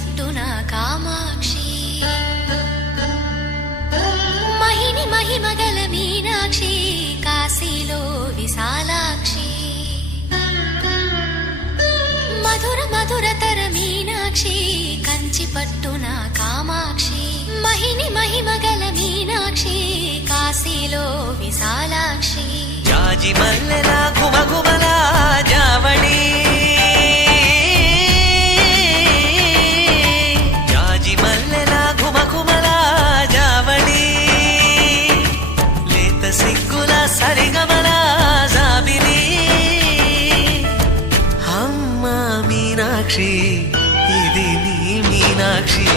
పట్టున కామాక్షి మహిని మహిమగల మీనాక్షి కాశీలో విశాలాక్షి మధుర మధురతర మీనాక్షి కంచి పట్టున కామాక్షి మహిని మహిమగల మీనాక్షి కాశీలో విశాలాక్షి జాజి మల్లెల ఘుమఘుమల జావళి జాజి మల్లెల ఘుమఘుమల జావళి లేత సిగ్గుల సరిగమల జాబిలి అమ్మ మీనాక్షి ఇది నీ మీనాక్షి